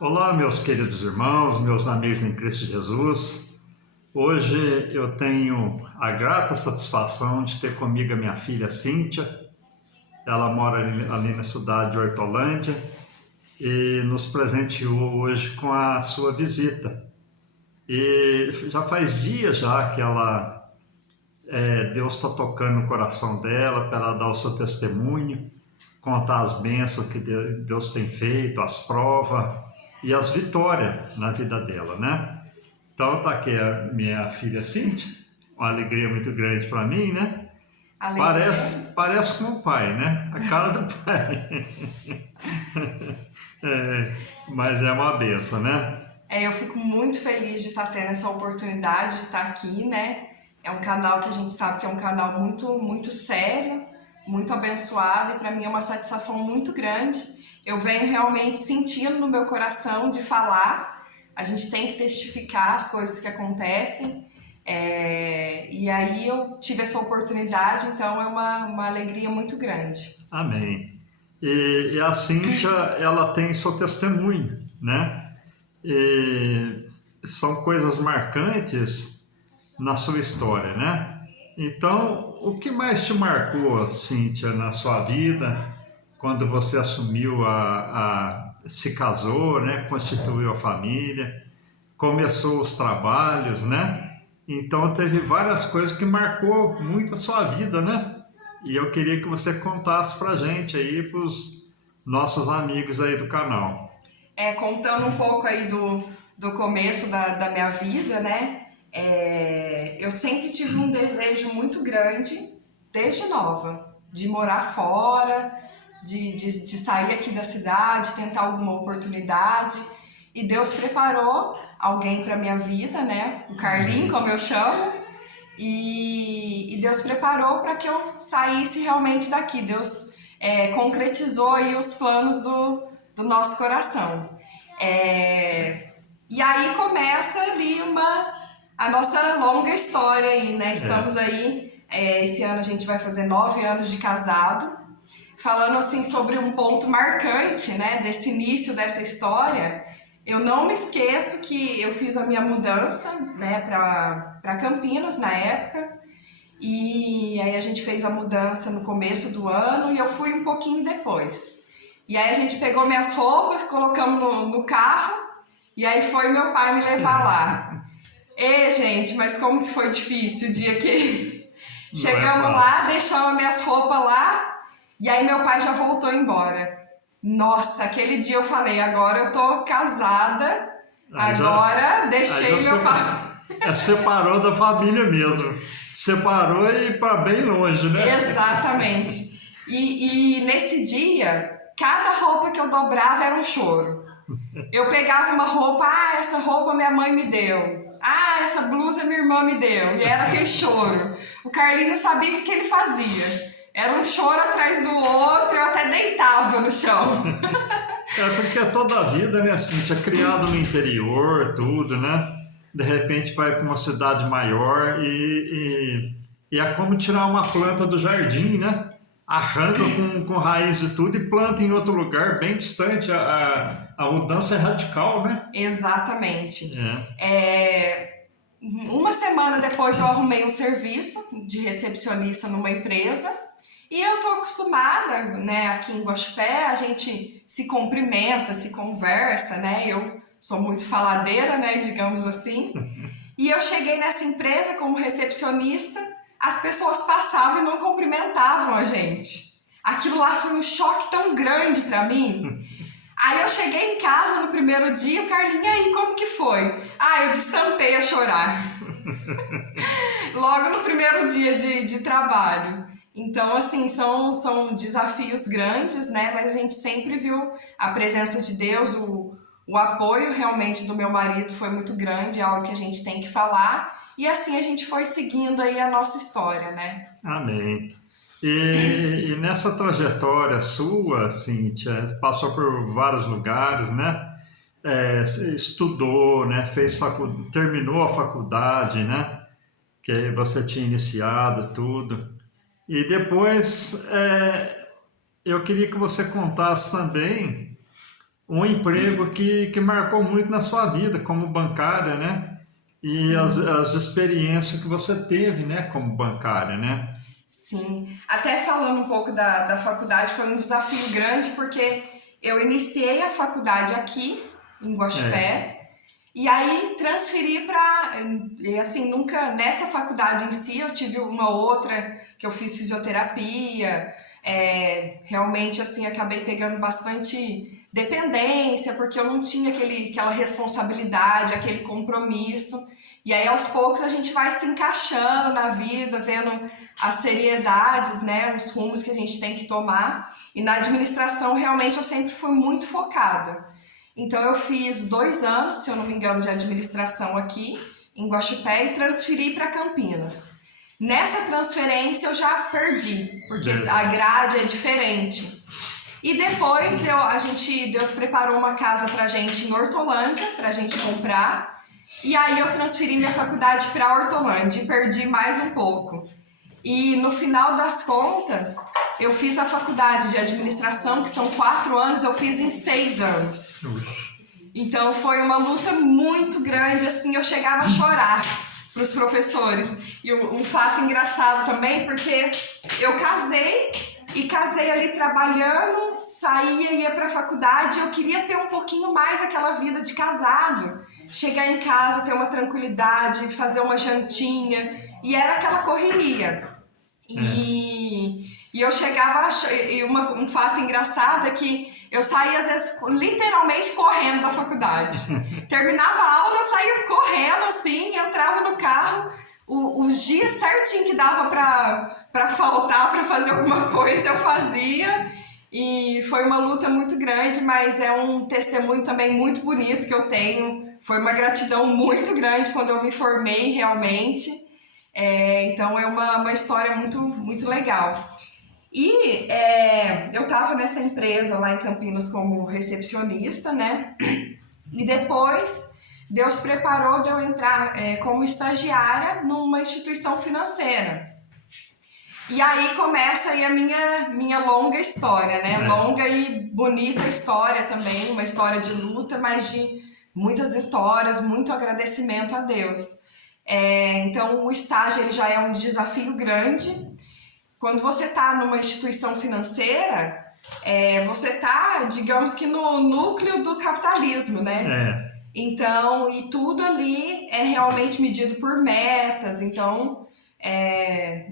Olá, meus queridos irmãos, meus amigos em Cristo Jesus. Hoje eu tenho a grata satisfação de ter comigo a minha filha Cíntia. Ela mora ali na cidade de Hortolândia e nos presenteou hoje com a sua visita. E já faz dias já que Deus está tocando no coração dela para ela dar o seu testemunho, contar as bênçãos que Deus tem feito, as provas e as vitórias na vida dela, né? Então tá aqui a minha filha Cíntia, uma alegria muito grande para mim, né? Alegria. Parece com o pai, né? A cara do pai. Mas é uma benção, né? Eu fico muito feliz de estar tendo essa oportunidade de estar aqui, né? É um canal que a gente sabe que é um canal muito sério, muito abençoado e para mim é uma satisfação muito grande. Eu venho realmente sentindo no meu coração de falar. A gente tem que testificar as coisas que acontecem. E aí eu tive essa oportunidade, então é uma alegria muito grande. Amém. E a Cíntia, ela tem seu testemunho, né? E são coisas marcantes na sua história, né? Então, o que mais te marcou, Cíntia, na sua vida, quando você assumiu se casou, né? Constituiu a família, começou os trabalhos, né? Então, teve várias coisas que marcou muito a sua vida, né? E eu queria que você contasse pra gente aí, pros nossos amigos aí do canal. Contando um pouco aí do começo da minha vida, né? Eu sempre tive um desejo muito grande, desde nova, de morar fora, de sair aqui da cidade, tentar alguma oportunidade. E Deus preparou alguém para minha vida, né? O Carlinho, como eu chamo. E Deus preparou para que eu saísse realmente daqui. Deus concretizou aí os planos do nosso coração. E aí começa ali a nossa longa história aí, né? Estamos aí, esse ano a gente vai fazer 9 anos de casado. Falando assim sobre um ponto marcante, né, desse início dessa história, eu não me esqueço que eu fiz a minha mudança, né, para Campinas na época. E aí a gente fez a mudança no começo do ano e eu fui um pouquinho depois. E aí a gente pegou minhas roupas, colocamos no carro e aí foi meu pai me levar lá. Gente, mas como que foi difícil o dia que Não é chegamos lá, fácil. deixamos minhas roupas lá e aí meu pai já voltou embora. Nossa, aquele dia eu falei, agora eu tô casada, agora deixei meu pai. Separou da família mesmo. Separou e ir para bem longe, né? Exatamente. E nesse dia, cada roupa que eu dobrava era um choro. Eu pegava uma roupa, essa roupa minha mãe me deu. Essa blusa minha irmã me deu. E era aquele choro. O Carlinho não sabia o que ele fazia. Era um choro atrás do outro, eu até deitava no chão. Porque toda a vida, né, Cíntia, é criado no interior, tudo, né? De repente vai para uma cidade maior e é como tirar uma planta do jardim, né? Arranca com raiz e tudo e planta em outro lugar bem distante. A mudança é radical, né? Exatamente. É. Uma semana depois eu arrumei um serviço de recepcionista numa empresa e eu tô acostumada, né, aqui em Guaxupé a gente se cumprimenta, se conversa, né, eu sou muito faladeira, né, digamos assim, e eu cheguei nessa empresa como recepcionista, as pessoas passavam e não cumprimentavam a gente. Aquilo lá foi um choque tão grande pra mim. Aí eu cheguei em casa no primeiro dia, o Carlinhos, aí como que foi? Eu destampei a chorar. Logo no primeiro dia de trabalho. Então, assim, são desafios grandes, né? Mas a gente sempre viu a presença de Deus, o apoio realmente do meu marido foi muito grande, é algo que a gente tem que falar. E assim a gente foi seguindo aí a nossa história, né? Amém. E nessa trajetória sua, Cíntia, passou por vários lugares, né? Estudou, né? Terminou a faculdade, né? Que você tinha iniciado tudo. E depois eu queria que você contasse também um emprego que marcou muito na sua vida como bancária, né? E as experiências que você teve, né, como bancária, né? Sim, até falando um pouco da faculdade, foi um desafio grande porque eu iniciei a faculdade aqui em É, Guaxupé e aí transferi para, e assim, nunca nessa faculdade em si eu tive uma outra que eu fiz fisioterapia, realmente assim acabei pegando bastante dependência porque eu não tinha aquela responsabilidade, aquele compromisso. E aí aos poucos a gente vai se encaixando na vida, vendo as seriedades, né, os rumos que a gente tem que tomar. E na administração realmente eu sempre fui muito focada. Então eu fiz 2 anos, se eu não me engano, de administração aqui em Guaxupé e transferi para Campinas. Nessa transferência eu já perdi, porque a grade é diferente. E depois Deus preparou uma casa pra gente em Hortolândia, pra gente comprar. E aí eu transferi minha faculdade para Hortolândia e perdi mais um pouco. E no final das contas, eu fiz a faculdade de administração, que são 4 anos, eu fiz em 6 anos. Então foi uma luta muito grande, assim, eu chegava a chorar para os professores. E um fato engraçado também, porque eu casei ali trabalhando, saía e ia para a faculdade, eu queria ter um pouquinho mais aquela vida de casado. Chegar em casa, ter uma tranquilidade, fazer uma jantinha, e era aquela correria. E eu chegava, um fato engraçado é que eu saía às vezes literalmente correndo da faculdade. Terminava a aula, eu saía correndo assim, entrava no carro, os dias certinho que dava pra faltar, pra fazer alguma coisa, eu fazia. E foi uma luta muito grande, mas é um testemunho também muito bonito que eu tenho. Foi uma gratidão muito grande quando eu me formei realmente. Então é uma história muito, muito legal. E eu estava nessa empresa lá em Campinas como recepcionista, né? E depois Deus preparou de eu entrar como estagiária numa instituição financeira. E aí começa aí a minha longa história, né? Longa e bonita história também, uma história de luta, mas de muitas vitórias, muito agradecimento a Deus. Então o estágio ele já é um desafio grande. Quando você está numa instituição financeira, você está, digamos que no núcleo do capitalismo, né? Então, e tudo ali é realmente medido por metas, então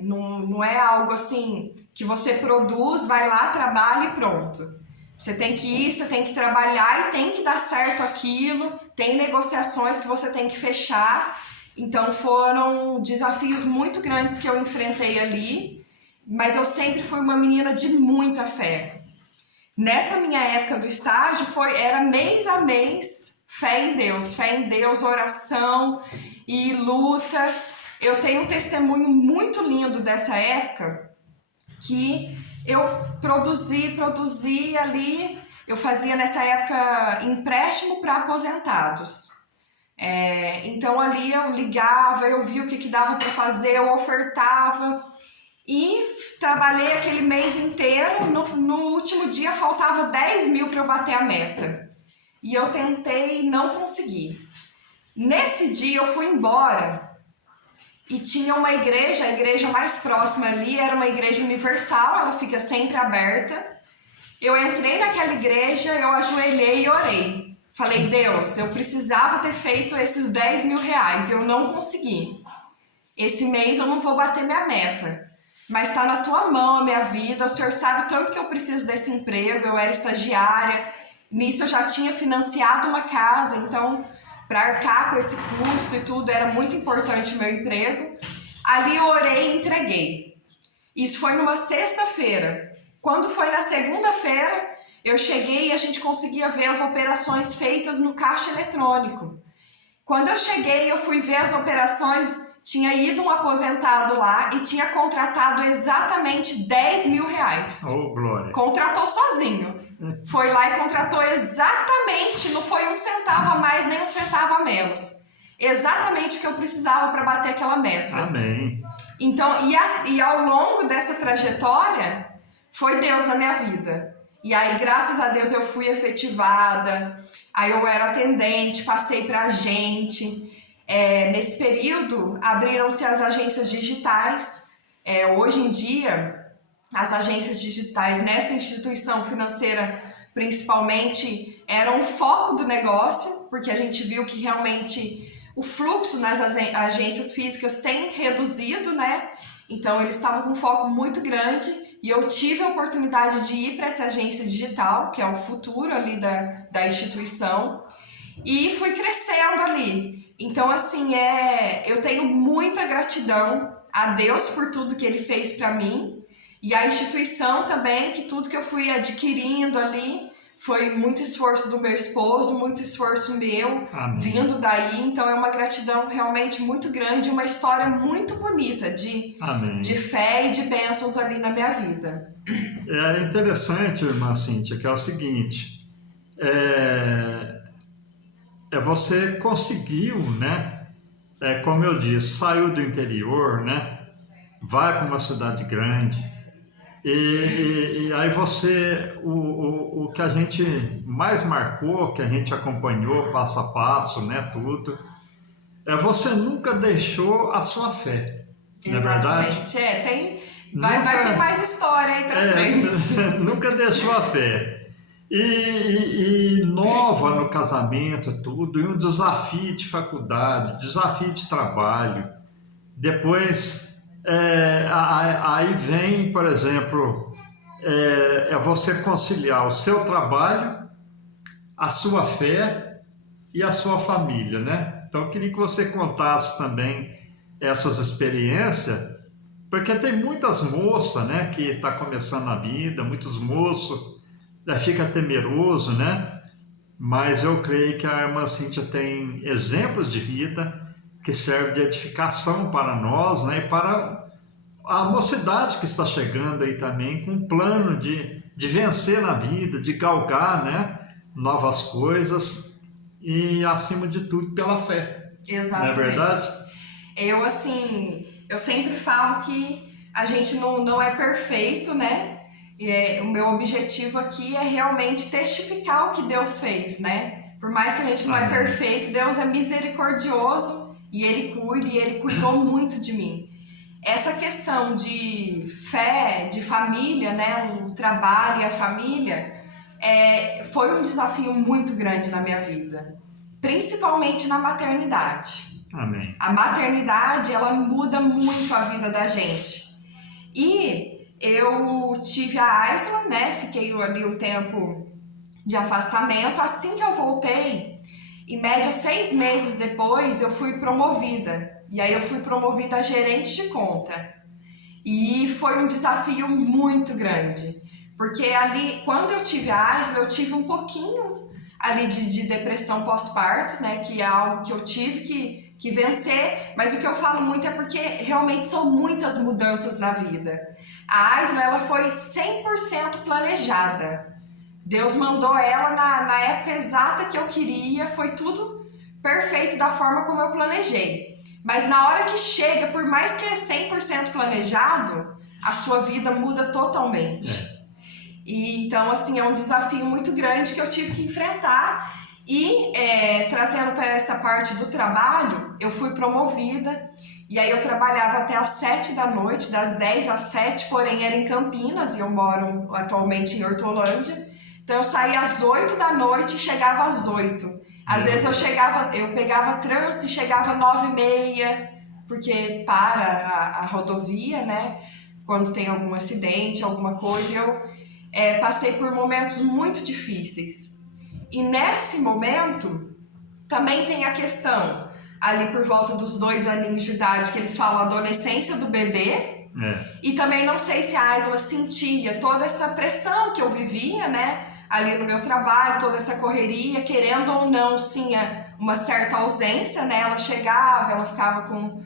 não é algo assim que você produz, vai lá, trabalha e pronto. Você tem que ir, você tem que trabalhar e tem que dar certo aquilo, tem negociações que você tem que fechar. Então foram desafios muito grandes que eu enfrentei ali, mas eu sempre fui uma menina de muita fé. Nessa minha época do estágio era mês a mês fé em Deus, oração e luta. Eu tenho um testemunho muito lindo dessa época que eu produzi ali, eu fazia nessa época empréstimo para aposentados. Então ali eu ligava, eu via o que dava para fazer, eu ofertava e trabalhei aquele mês inteiro. No último dia faltava 10 mil para eu bater a meta e eu tentei e não consegui. Nesse dia eu fui embora e tinha uma igreja, a igreja mais próxima ali era uma igreja universal, ela fica sempre aberta. Eu entrei naquela igreja, eu ajoelhei e orei. Falei, Deus, eu precisava ter feito esses 10 mil reais, eu não consegui. Esse mês eu não vou bater minha meta, mas está na tua mão a minha vida, o Senhor sabe tanto que eu preciso desse emprego, eu era estagiária, nisso eu já tinha financiado uma casa, então para arcar com esse custo e tudo, era muito importante o meu emprego. Ali eu orei e entreguei. Isso foi numa sexta-feira. Quando foi na segunda-feira, eu cheguei e a gente conseguia ver as operações feitas no caixa eletrônico. Quando eu cheguei, eu fui ver as operações, tinha ido um aposentado lá e tinha contratado exatamente 10 mil reais. Oh, glória. Contratou sozinho. Foi lá e contratou exatamente, não foi 1 centavo a mais, nem 1 centavo a menos. Exatamente o que eu precisava para bater aquela meta. Amém. Então, e ao longo dessa trajetória, foi Deus na minha vida. E aí, graças a Deus, eu fui efetivada. Aí eu era atendente, passei para agente. Nesse período, abriram-se as agências digitais. Hoje em dia, as agências digitais nessa instituição financeira, principalmente, eram o foco do negócio, porque a gente viu que realmente o fluxo nas agências físicas tem reduzido, né? Então, eles estavam com um foco muito grande e eu tive a oportunidade de ir para essa agência digital, que é o futuro ali da instituição, e fui crescendo ali. Então, assim, eu tenho muita gratidão a Deus por tudo que Ele fez para mim e a instituição também, que tudo que eu fui adquirindo ali foi muito esforço do meu esposo, muito esforço meu. Amém. Vindo daí. Então, é uma gratidão realmente muito grande, uma história muito bonita de fé e de bênçãos ali na minha vida. É interessante, irmã Cíntia, que é o seguinte, você conseguiu, né? Como eu disse, saiu do interior, né? Vai para uma cidade grande e aí você, o que a gente mais marcou, que a gente acompanhou passo a passo, né? Tudo, você nunca deixou a sua fé, não é verdade? Exatamente, vai ter mais história aí pra frente. Nunca deixou a fé. E nova no casamento, tudo, e um desafio de faculdade, desafio de trabalho. Depois, aí vem, por exemplo, você conciliar o seu trabalho, a sua fé e a sua família, né? Então, eu queria que você contasse também essas experiências, porque tem muitas moças, né, que estão começando a vida, muitos moços fica temeroso, né? Mas eu creio que a irmã Cíntia tem exemplos de vida que servem de edificação para nós, né? E para a mocidade que está chegando aí também, com um plano de vencer na vida, de galgar, né? Novas coisas e, acima de tudo, pela fé. Exatamente. Não é verdade? Eu sempre falo que a gente não é perfeito, né? O meu objetivo aqui é realmente testificar o que Deus fez, né? Por mais que a gente não é perfeito, Deus é misericordioso e Ele cuida e Ele cuidou muito de mim. Essa questão de fé, de família, né? O trabalho e a família foi um desafio muito grande na minha vida, principalmente na maternidade. Amém. A maternidade, ela muda muito a vida da gente. E eu tive a Aisla, né? Fiquei ali um tempo de afastamento. Assim que eu voltei, em média 6 meses depois, eu fui promovida. E aí eu fui promovida a gerente de conta. E foi um desafio muito grande. Porque ali, quando eu tive a Aisla, eu tive um pouquinho ali de depressão pós-parto, né? Que é algo que eu tive que vencer. Mas o que eu falo muito é porque realmente são muitas mudanças na vida. A Aisla, ela foi 100% planejada. Deus mandou ela na época exata que eu queria, foi tudo perfeito da forma como eu planejei. Mas na hora que chega, por mais que é 100% planejado, a sua vida muda totalmente. E então, assim, é um desafio muito grande que eu tive que enfrentar. E trazendo para essa parte do trabalho, eu fui promovida. E aí eu trabalhava até às 7 da noite, das 10 às 7, porém era em Campinas e eu moro atualmente em Hortolândia. Então eu saía às 8 da noite e chegava às 8. Às vezes eu pegava trânsito e chegava às 9h30, porque para a rodovia, né? Quando tem algum acidente, alguma coisa, eu passei por momentos muito difíceis. E nesse momento também tem a questão ali por volta dos 2 aninhos de idade, que eles falam adolescência do bebê. E também não sei se a Aisla sentia toda essa pressão que eu vivia, né? Ali no meu trabalho, toda essa correria, querendo ou não, sim, uma certa ausência, né? Ela chegava, ela ficava com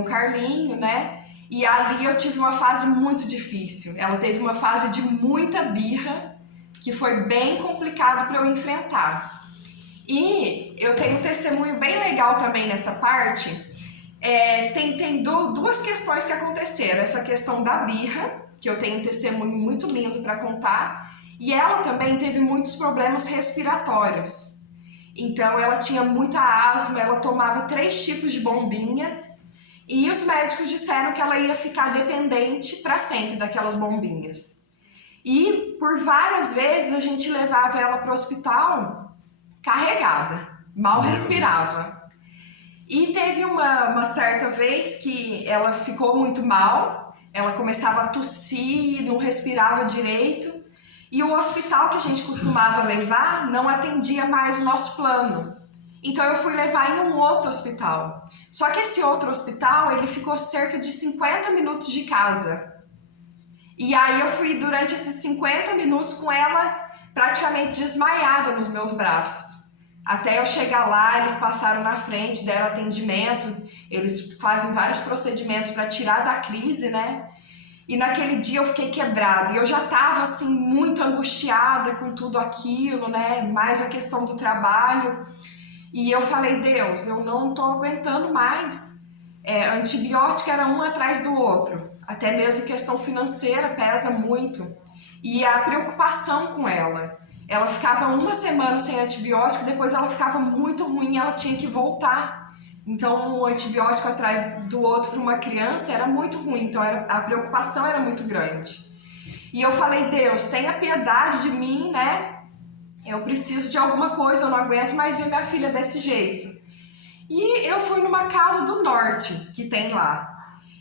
o Carlinho, né? E ali eu tive uma fase muito difícil. Ela teve uma fase de muita birra, que foi bem complicado para eu enfrentar. E eu tenho um testemunho bem legal também nessa parte. Tem duas questões que aconteceram. Essa questão da birra, que eu tenho um testemunho muito lindo para contar, E ela também teve muitos problemas respiratórios. Então ela tinha muita asma, ela tomava 3 tipos de bombinha e os médicos disseram que ela ia ficar dependente para sempre daquelas bombinhas. E por várias vezes a gente levava ela para o hospital carregada, mal respirava. E teve uma certa vez que ela ficou muito mal, ela começava a tossir, não respirava direito. E o hospital que a gente costumava levar não atendia mais o nosso plano. Então eu fui levar em um outro hospital. Só que esse outro hospital, ele ficou cerca de 50 minutos de casa. E aí eu fui durante esses 50 minutos com ela praticamente desmaiada nos meus braços. Até eu chegar lá, eles passaram na frente, deram atendimento, eles fazem vários procedimentos para tirar da crise, né? E naquele dia eu fiquei quebrada, e eu já estava assim muito angustiada com tudo aquilo, né? Mais a questão do trabalho. E eu falei, Deus, eu não estou aguentando mais. Antibiótico era um atrás do outro, até mesmo questão financeira pesa muito. E a preocupação com ela. Ela ficava uma semana sem antibiótico, depois ela ficava muito ruim, ela tinha que voltar. Então, um antibiótico atrás do outro para uma criança era muito ruim, então a preocupação era muito grande. E eu falei, Deus, tenha piedade de mim, né? Eu preciso de alguma coisa, eu não aguento mais ver minha filha desse jeito. E eu fui numa casa do norte que tem lá.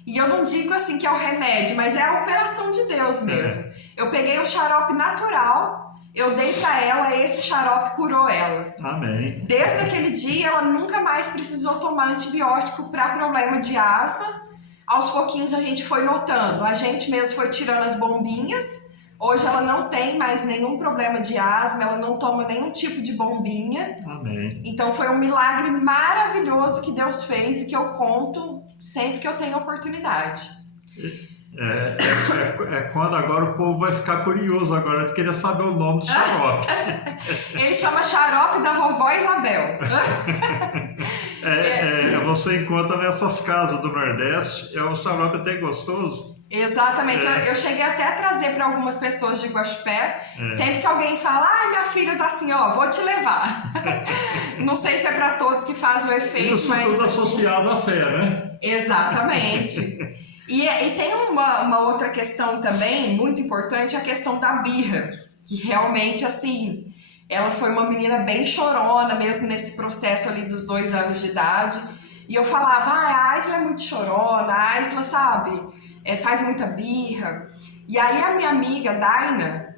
E eu não digo assim que é o remédio, mas é a operação de Deus mesmo. Eu peguei um xarope natural, eu dei pra ela, esse xarope curou ela. Amém. Desde aquele dia, ela nunca mais precisou tomar antibiótico para problema de asma. Aos pouquinhos a gente foi notando, a gente mesmo foi tirando as bombinhas. Hoje ela não tem mais nenhum problema de asma, ela não toma nenhum tipo de bombinha. Amém. Então foi um milagre maravilhoso que Deus fez e que eu conto sempre que eu tenho oportunidade. Quando agora o povo vai ficar curioso agora de querer saber o nome do xarope. Ele chama xarope da vovó Isabel. Você encontra nessas casas do Nordeste, é um xarope até gostoso. Exatamente, eu cheguei até a trazer para algumas pessoas de Guaxupé. Sempre que alguém fala, minha filha tá assim, ó, vou te levar. Não sei se é para todos que faz o efeito, isso mas... tudo associado à fé, né? Exatamente. E tem uma outra questão também, muito importante, a questão da birra. Que realmente, assim, ela foi uma menina bem chorona, mesmo nesse processo ali dos 2 anos de idade. E eu falava, a Aisla é muito chorona, a Aisla, sabe, faz muita birra. E aí a minha amiga, Daina,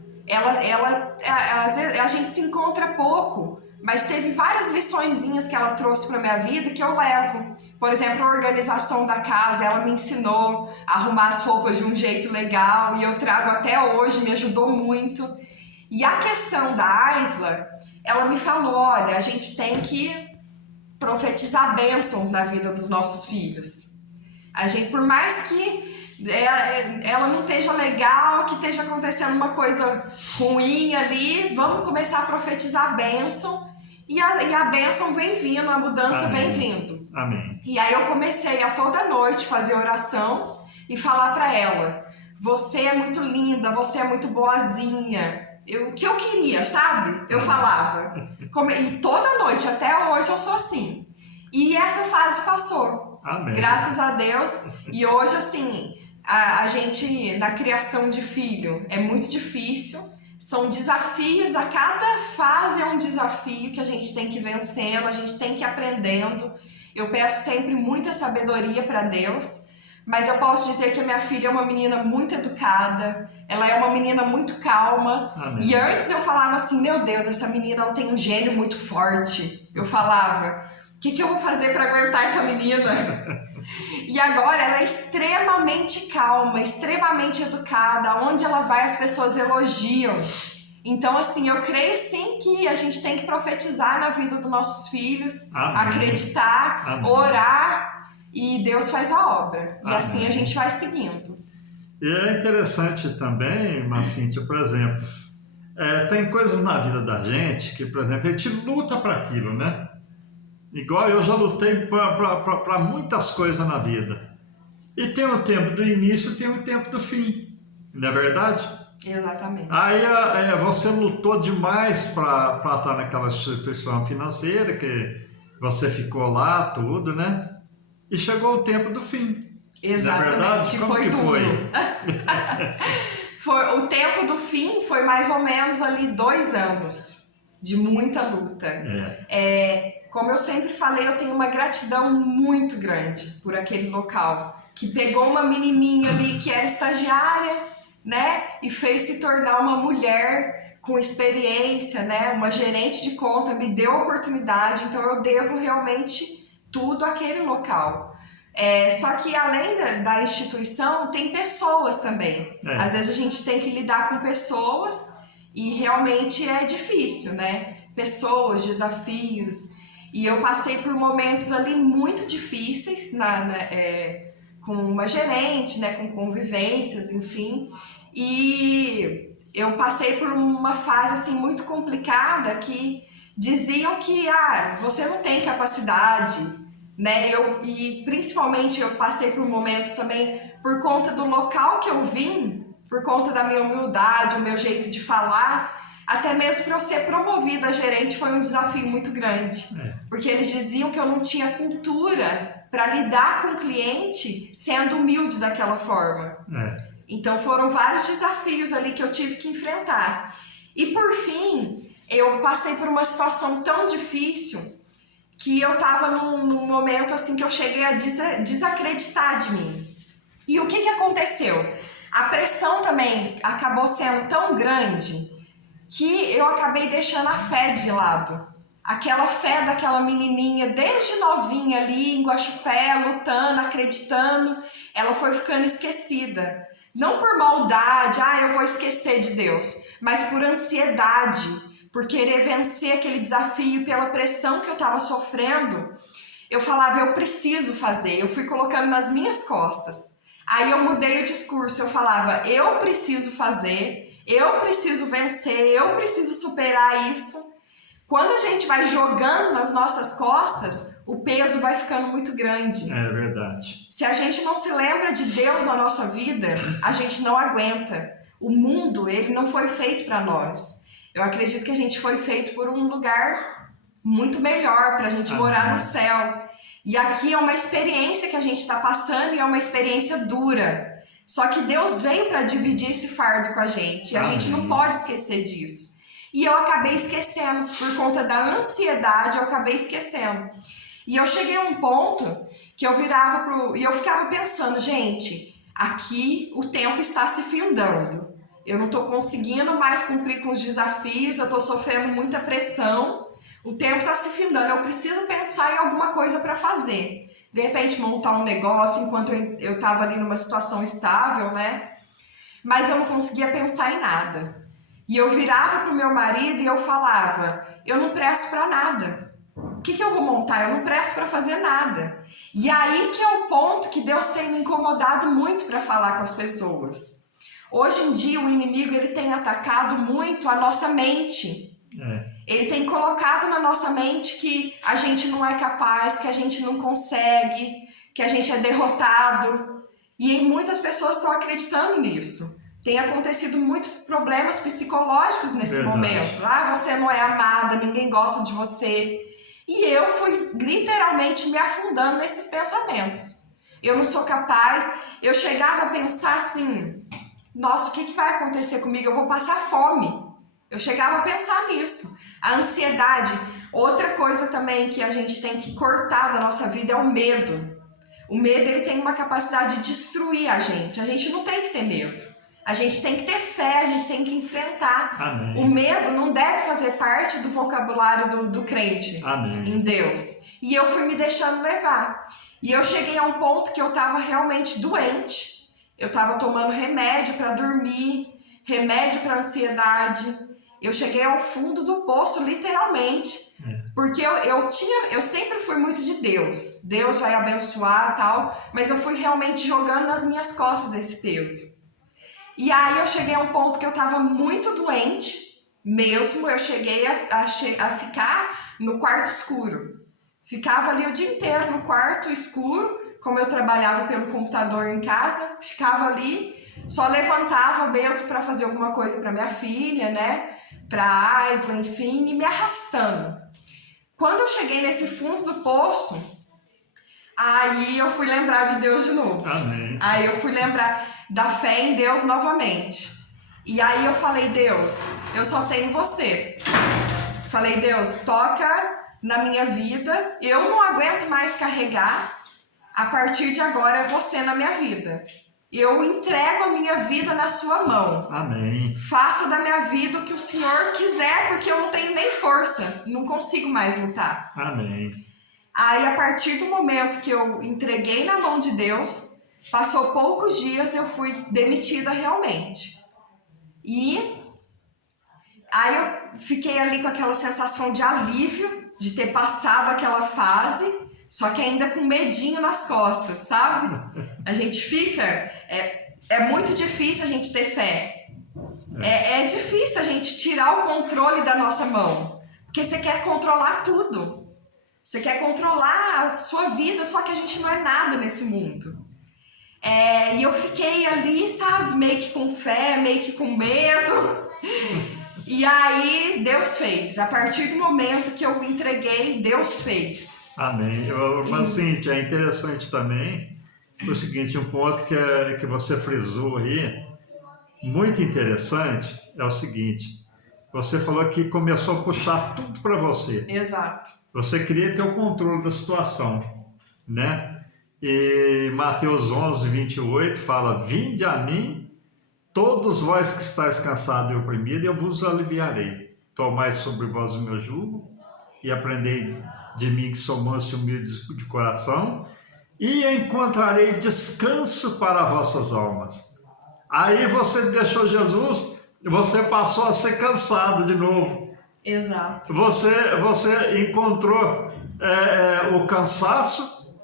às vezes a gente se encontra pouco, mas teve várias liçõezinhas que ela trouxe para minha vida que eu levo. Por exemplo, a organização da casa, ela me ensinou a arrumar as roupas de um jeito legal e eu trago até hoje, me ajudou muito. E a questão da Aisla, ela me falou, olha, a gente tem que profetizar bênçãos na vida dos nossos filhos. A gente, por mais que ela não esteja legal, que esteja acontecendo uma coisa ruim ali, vamos começar a profetizar a bênção. E a bênção vem vindo, a mudança Amém. vem vindo. Amém. E aí eu comecei a toda noite fazer oração e falar pra ela, você é muito linda, você é muito boazinha. O que eu queria, sabe? Eu falava. E toda noite, até hoje eu sou assim. E essa fase passou. Amém. Graças a Deus. E hoje, assim, a gente, na criação de filho, é muito difícil. São desafios, a cada fase é um desafio que a gente tem que ir vencendo, a gente tem que ir aprendendo. Eu peço sempre muita sabedoria para Deus, mas eu posso dizer que a minha filha é uma menina muito educada, ela é uma menina muito calma. Amém. E antes eu falava assim, meu Deus, essa menina ela tem um gênio muito forte. Eu falava, o que eu vou fazer para aguentar essa menina? E agora ela é extremamente calma, extremamente educada, onde ela vai as pessoas elogiam. Então assim, eu creio sim que a gente tem que profetizar na vida dos nossos filhos, Amém. acreditar, Amém. Orar e Deus faz a obra. E Amém. assim a gente vai seguindo. E é interessante também, Cíntia, por exemplo, tem coisas na vida da gente que, por exemplo, a gente luta para aquilo, né? Igual eu já lutei para muitas coisas na vida. E tem o tempo do início e tem o tempo do fim, não é verdade? Exatamente. Aí você lutou demais para estar naquela instituição financeira, que você ficou lá, tudo, né? E chegou o tempo do fim. Exatamente. Não é verdade? Como foi que duro. foi? O tempo do fim foi mais ou menos ali 2 anos de muita luta. Como eu sempre falei, eu tenho uma gratidão muito grande por aquele local, que pegou uma menininha ali que era estagiária, né, e fez se tornar uma mulher com experiência, né, uma gerente de conta, me deu a oportunidade, então eu devo realmente tudo àquele local. Só que além da instituição, tem pessoas também. Às vezes a gente tem que lidar com pessoas e realmente é difícil, né? Pessoas, desafios. E eu passei por momentos ali muito difíceis com uma gerente, né? Com convivências, enfim. E eu passei por uma fase assim muito complicada que diziam que você não tem capacidade, né? E principalmente eu passei por momentos também por conta do local que eu vim, por conta da minha humildade, o meu jeito de falar, até mesmo para eu ser promovida a gerente foi um desafio muito grande, porque eles diziam que eu não tinha cultura para lidar com o cliente sendo humilde daquela forma. Então foram vários desafios ali que eu tive que enfrentar. E por fim, eu passei por uma situação tão difícil que eu tava num momento assim que eu cheguei a desacreditar de mim. E o que aconteceu? A pressão também acabou sendo tão grande que eu acabei deixando a fé de lado. Aquela fé daquela menininha desde novinha ali em Guaxupé, lutando, acreditando, ela foi ficando esquecida. Não por maldade, eu vou esquecer de Deus, mas por ansiedade, por querer vencer aquele desafio, pela pressão que eu estava sofrendo. Eu falava, eu preciso fazer, eu fui colocando nas minhas costas. Aí eu mudei o discurso, eu falava, eu preciso fazer, eu preciso vencer, eu preciso superar isso. Quando a gente vai jogando nas nossas costas, o peso vai ficando muito grande. É verdade. Se a gente não se lembra de Deus na nossa vida, a gente não aguenta. O mundo, ele não foi feito para nós. Eu acredito que a gente foi feito por um lugar muito melhor, para a gente morar no céu. E aqui é uma experiência que a gente está passando e é uma experiência dura. Só que Deus veio para dividir esse fardo com a gente. E a gente não pode esquecer disso. E eu acabei esquecendo, por conta da ansiedade, eu acabei esquecendo. E eu cheguei a um ponto que eu virava e eu ficava pensando, gente, aqui o tempo está se findando. Eu não estou conseguindo mais cumprir com os desafios, eu estou sofrendo muita pressão, o tempo está se findando, eu preciso pensar em alguma coisa para fazer. De repente montar um negócio enquanto eu estava ali numa situação estável, né? Mas eu não conseguia pensar em nada. E eu virava para o meu marido e eu falava, eu não presto para nada. O que eu vou montar? Eu não presto para fazer nada. E aí que é o ponto que Deus tem me incomodado muito para falar com as pessoas. Hoje em dia o inimigo ele tem atacado muito a nossa mente. Ele tem colocado na nossa mente que a gente não é capaz, que a gente não consegue, que a gente é derrotado. E muitas pessoas estão acreditando nisso. Tem acontecido muitos problemas psicológicos nesse momento. Você não é amada, ninguém gosta de você. E eu fui literalmente me afundando nesses pensamentos. Eu não sou capaz. Eu chegava a pensar assim, nossa, o que vai acontecer comigo? Eu vou passar fome. Eu chegava a pensar nisso. A ansiedade. Outra coisa também que a gente tem que cortar da nossa vida é o medo. O medo ele tem uma capacidade de destruir a gente. A gente não tem que ter medo. A gente tem que ter fé, a gente tem que enfrentar. Amém. O medo não deve fazer parte do vocabulário do crente. Amém. Em Deus. E eu fui me deixando levar. E eu cheguei a um ponto que eu estava realmente doente. Eu estava tomando remédio para dormir, remédio para ansiedade. Eu cheguei ao fundo do poço, literalmente. Porque eu sempre fui muito de Deus. Deus vai abençoar e tal. Mas eu fui realmente jogando nas minhas costas esse peso. E aí eu cheguei a um ponto que eu estava muito doente mesmo. Eu cheguei a ficar no quarto escuro. Ficava ali o dia inteiro no quarto escuro. Como eu trabalhava pelo computador em casa, ficava ali só levantava mesmo para fazer alguma coisa para minha filha, né? Para Aisla, enfim, e me arrastando. Quando eu cheguei nesse fundo do poço, aí eu fui lembrar de Deus de novo. Amém. Aí eu fui lembrar da fé em Deus novamente. E aí eu falei, Deus, eu só tenho você. Falei, Deus, toca na minha vida, eu não aguento mais carregar, a partir de agora é você na minha vida. Eu entrego a minha vida na sua mão. Amém. Faça da minha vida o que o Senhor quiser, porque eu não tenho nem força, não consigo mais lutar. Amém. Aí, a partir do momento que eu entreguei na mão de Deus, passou poucos dias, eu fui demitida realmente. E aí eu fiquei ali com aquela sensação de alívio, de ter passado aquela fase, só que ainda com medinho nas costas, sabe? A gente fica... É muito difícil a gente ter fé. É difícil a gente tirar o controle da nossa mão. Porque você quer controlar tudo. Você quer controlar a sua vida, só que a gente não é nada nesse mundo. E eu fiquei ali, sabe, meio que com fé, meio que com medo. E aí Deus fez. A partir do momento que eu entreguei, Deus fez. Amém. Mas, Cíntia, é interessante também o seguinte, um ponto que você frisou aí, muito interessante, é o seguinte, você falou que começou a puxar tudo para você. Exato. Você queria ter o controle da situação, né? E Mateus 11, 28 fala, vinde a mim, todos vós que estáis cansados e oprimidos, eu vos aliviarei. Tomai sobre vós o meu jugo e aprendei de mim que sou manso e humilde de coração, e encontrarei descanso para vossas almas. Aí você deixou Jesus, você passou a ser cansado de novo. Exato. Você encontrou o cansaço,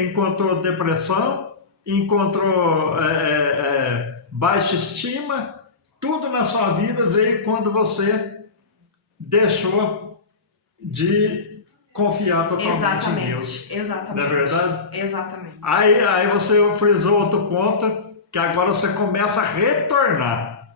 encontrou depressão, encontrou baixa estima, tudo na sua vida veio quando você deixou de confiar totalmente em Deus. Exatamente. Não é verdade? Exatamente. Aí você frisou outro ponto, que agora você começa a retornar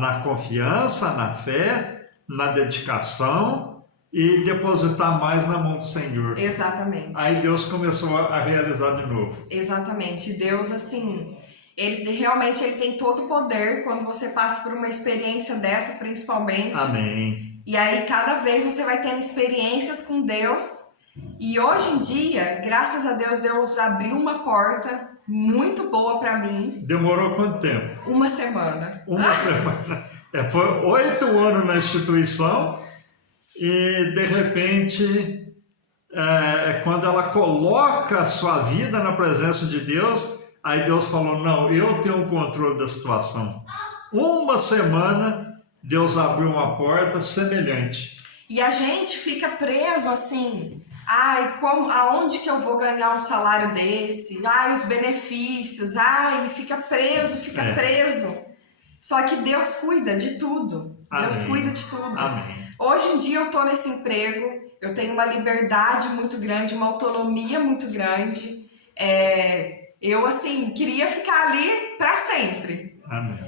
na confiança, na fé, na dedicação e depositar mais na mão do Senhor. Exatamente. Aí Deus começou a realizar de novo. Exatamente. Deus, assim, ele realmente tem todo o poder quando você passa por uma experiência dessa, principalmente. Amém. E aí, cada vez você vai tendo experiências com Deus. E hoje em dia, graças a Deus, Deus abriu uma porta muito boa para mim. Demorou quanto tempo? Uma semana. Uma semana. Foi 8 anos na instituição e, de repente, quando ela coloca a sua vida na presença de Deus, aí Deus falou, não, eu tenho o controle da situação. Uma semana... Deus abriu uma porta semelhante. E a gente fica preso assim, aonde que eu vou ganhar um salário desse? Os benefícios, fica preso. Só que Deus cuida de tudo. Amém. Deus cuida de tudo. Amém. Hoje em dia eu tô nesse emprego, eu tenho uma liberdade muito grande, uma autonomia muito grande. Eu, assim, queria ficar ali para sempre. Amém.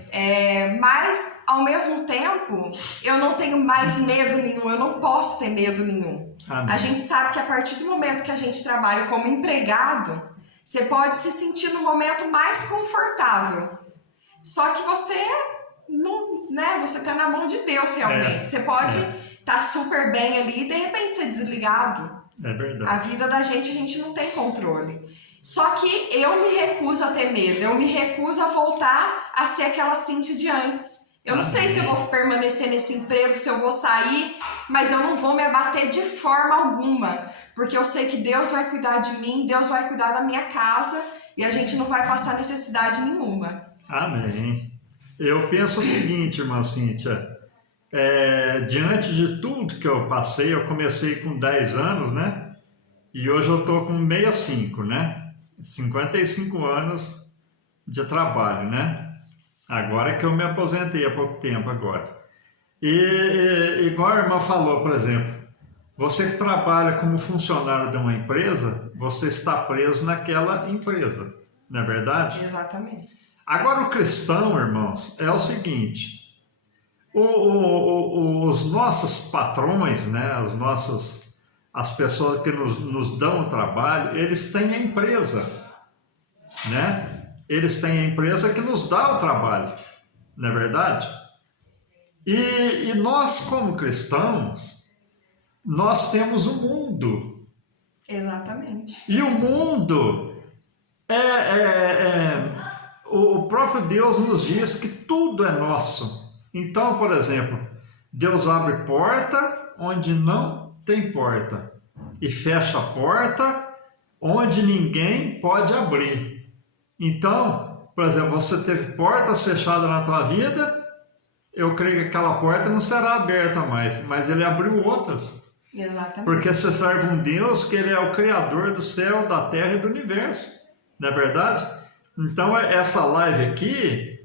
Mas, ao mesmo tempo, eu não tenho mais medo nenhum, eu não posso ter medo nenhum. Amém. A gente sabe que a partir do momento que a gente trabalha como empregado, você pode se sentir no momento mais confortável. Só que você não, né? Você tá na mão de Deus realmente. Você pode estar super bem ali e de repente ser desligado. É verdade. A vida da gente, a gente não tem controle. Só que eu me recuso a ter medo, eu me recuso a voltar a ser aquela Cíntia de antes. Eu não sei se eu vou permanecer nesse emprego, se eu vou sair, mas eu não vou me abater de forma alguma, porque eu sei que Deus vai cuidar de mim, Deus vai cuidar da minha casa e a gente não vai passar necessidade nenhuma. Amém. Eu penso o seguinte, irmã Cíntia, diante de tudo que eu passei, eu comecei com 10 anos, né? E hoje eu estou com 65, né? 55 anos de trabalho, né? Agora que eu me aposentei há pouco tempo agora. E igual a irmã falou, por exemplo, você que trabalha como funcionário de uma empresa, você está preso naquela empresa, não é verdade? Exatamente. Agora, o cristão, irmãos, é o seguinte: os nossos patrões, né, as pessoas que nos dão o trabalho, eles têm a empresa, né? Eles têm a empresa que nos dá o trabalho, não é verdade? E nós, como cristãos, nós temos o mundo. Exatamente. E o mundo o próprio Deus nos diz que tudo é nosso. Então, por exemplo, Deus abre porta onde não tem porta e fecha a porta onde ninguém pode abrir. Então, por exemplo, você teve portas fechadas na tua vida, eu creio que aquela porta não será aberta mais, mas ele abriu outras. Exatamente. Porque você serve um Deus que ele é o Criador do céu, da terra e do universo. Não é verdade? Então, essa live aqui,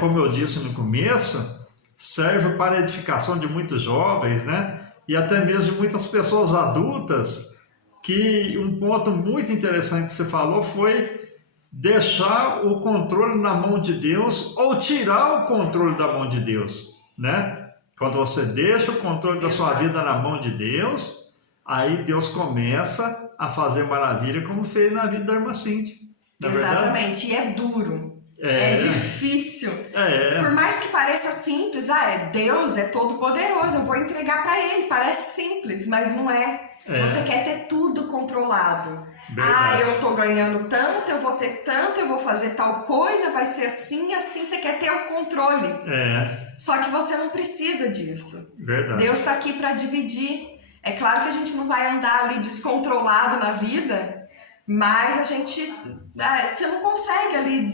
como eu disse no começo, serve para a edificação de muitos jovens, né? E até mesmo de muitas pessoas adultas, que um ponto muito interessante que você falou foi deixar o controle na mão de Deus ou tirar o controle da mão de Deus, né? Quando você deixa o controle da sua vida na mão de Deus, aí Deus começa a fazer maravilha, como fez na vida da irmã Cíntia. Exatamente, e é duro, é difícil. Por mais que pareça simples, Deus é todo poderoso, eu vou entregar para Ele, parece simples, mas não é. Você quer ter tudo controlado. Verdade. Eu tô ganhando tanto, eu vou ter tanto, eu vou fazer tal coisa, vai ser assim, assim, você quer ter o controle. Só que você não precisa disso. Verdade. Deus está aqui para dividir. É claro que a gente não vai andar ali descontrolado na vida, mas você não consegue ali,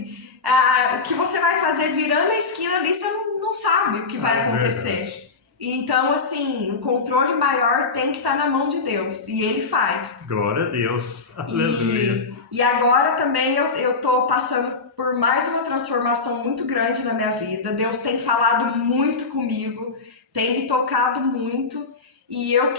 o que você vai fazer virando a esquina ali, você não sabe o que vai acontecer. Verdade. Então, assim, o controle maior tem que estar na mão de Deus, e Ele faz. Glória a Deus, aleluia. E agora também eu tô passando por mais uma transformação muito grande na minha vida. Deus tem falado muito comigo, tem me tocado muito. E eu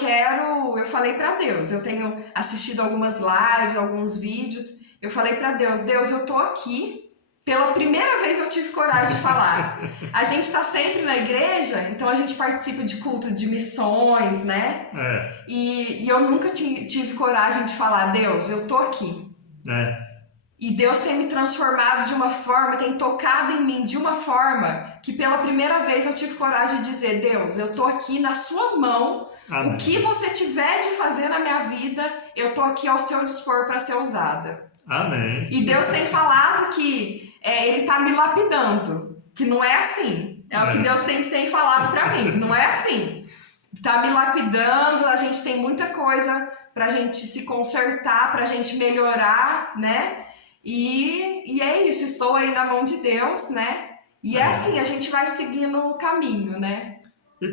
falei para Deus, eu tenho assistido algumas lives, alguns vídeos, eu falei para Deus, eu tô aqui, pela primeira vez eu tive coragem de falar. A gente tá sempre na igreja, então a gente participa de culto de missões, né? E eu nunca tive coragem de falar, Deus, eu tô aqui. E Deus tem me transformado de uma forma, tem tocado em mim de uma forma que pela primeira vez eu tive coragem de dizer, Deus, eu tô aqui na sua mão. Amém. O que você tiver de fazer na minha vida, eu tô aqui ao seu dispor para ser usada. Amém. E Deus tem falado que Ele tá me lapidando, que não é assim. É o que Deus tem falado para mim, não é assim. Tá me lapidando, a gente tem muita coisa pra gente se consertar, pra gente melhorar, né? E é isso, estou aí na mão de Deus, né? E é assim, a gente vai seguindo o caminho, né?